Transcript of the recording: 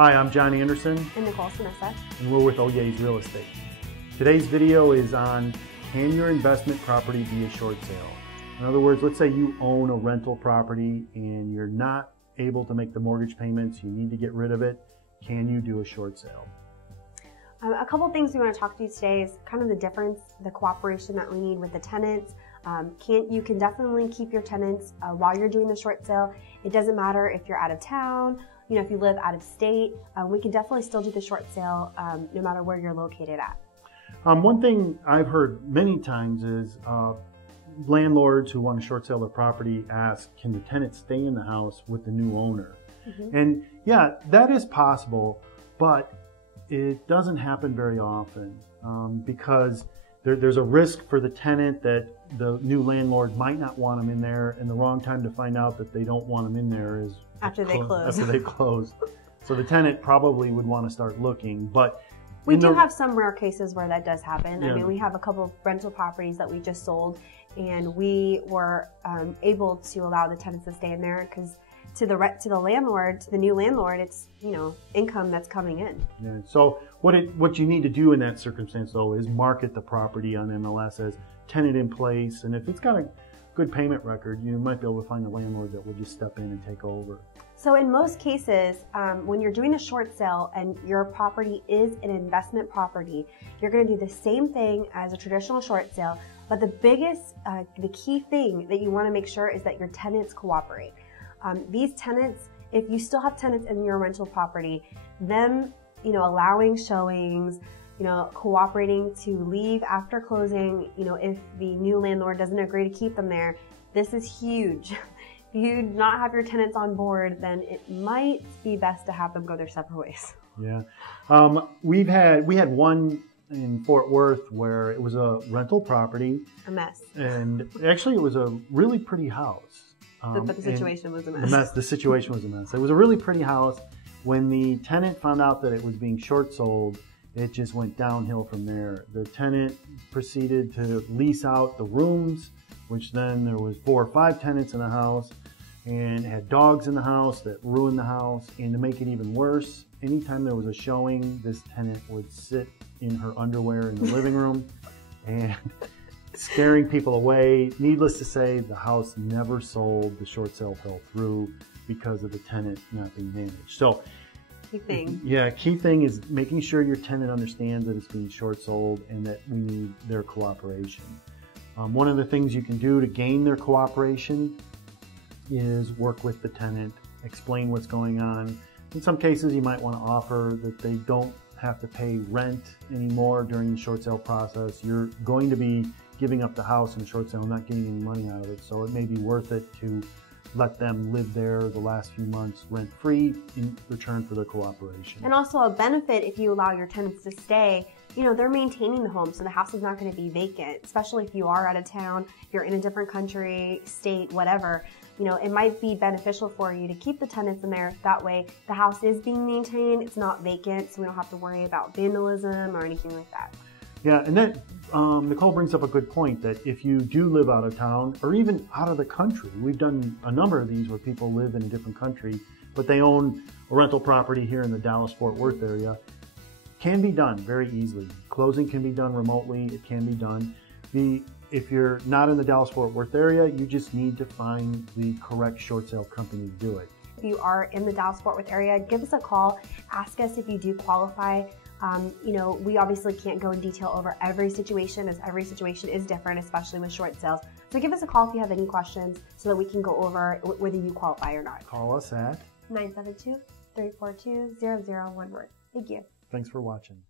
Hi, I'm John Anderson. And Nicole Sinessa. And we're with O'Yea's Real Estate. Today's video is on, can your investment property be a short sale? In other words, let's say you own a rental property and you're not able to make the mortgage payments, you need to get rid of it. Can you do a short sale? A couple things we want to talk to you today is kind of the difference, the cooperation that we need with the tenants. You can definitely keep your tenants while you're doing the short sale. It doesn't matter if you're out of town, if you live out of state, we can definitely still do the short sale no matter where you're located at. One thing I've heard many times is landlords who want to short sell their property ask, can the tenant stay in the house with the new owner? Mm-hmm. And yeah, that is possible, but it doesn't happen very often because there's a risk for the tenant that the new landlord might not want them in there, and the wrong time to find out that they don't want them in there is after they close. After they close. So the tenant probably would want to start looking, but we do have some rare cases where that does happen. Yeah. I mean, we have a couple of rental properties that we just sold, and we were able to allow the tenants to stay in there because to the landlord, to the new landlord, it's income that's coming in. Yeah. So what you need to do in that circumstance though is market the property on MLS as tenant in place, and if it's got a good payment record, you might be able to find a landlord that will just step in and take over. So in most cases, when you're doing a short sale and your property is an investment property, you're going to do the same thing as a traditional short sale. But the key thing that you want to make sure is that your tenants cooperate. These tenants, if you still have tenants in your rental property, them, allowing showings, cooperating to leave after closing, if the new landlord doesn't agree to keep them there, this is huge. If you do not have your tenants on board, then it might be best to have them go their separate ways. Yeah. We had one in Fort Worth where it was a rental property. A mess. And actually it was a really pretty house. But the situation was a mess. The situation was a mess. It was a really pretty house. When the tenant found out that it was being short sold, it just went downhill from there. The tenant proceeded to lease out the rooms, which then there was 4 or 5 tenants in the house, and had dogs in the house that ruined the house. And to make it even worse, anytime there was a showing, this tenant would sit in her underwear in the living room and scaring people away. Needless to say, the house never sold. The short sale fell through because of the tenant not being managed. So, key thing is making sure your tenant understands that it's being short sold and that we need their cooperation. One of the things you can do to gain their cooperation is work with the tenant, explain what's going on. In some cases, you might want to offer that they don't have to pay rent anymore during the short sale process. You're going to be giving up the house in a short sale and not getting any money out of it, so it may be worth it to let them live there the last few months rent-free in return for their cooperation. And also a benefit if you allow your tenants to stay, they're maintaining the home, so the house is not going to be vacant, especially if you are out of town, you're in a different country, state, whatever. It might be beneficial for you to keep the tenants in there. That way the house is being maintained, it's not vacant, so we don't have to worry about vandalism or anything like that. Yeah, and that Nicole brings up a good point that if you do live out of town or even out of the country, we've done a number of these where people live in a different country, but they own a rental property here in the Dallas-Fort Worth area, can be done very easily. Closing can be done remotely, it can be done. If you're not in the Dallas-Fort Worth area, you just need to find the correct short sale company to do it. If you are in the Dallas-Fort Worth area, give us a call, ask us if you do qualify. We obviously can't go in detail over every situation, as every situation is different, especially with short sales. So give us a call if you have any questions so that we can go over whether you qualify or not. Call us at 972-342-0011. Thank you. Thanks for watching.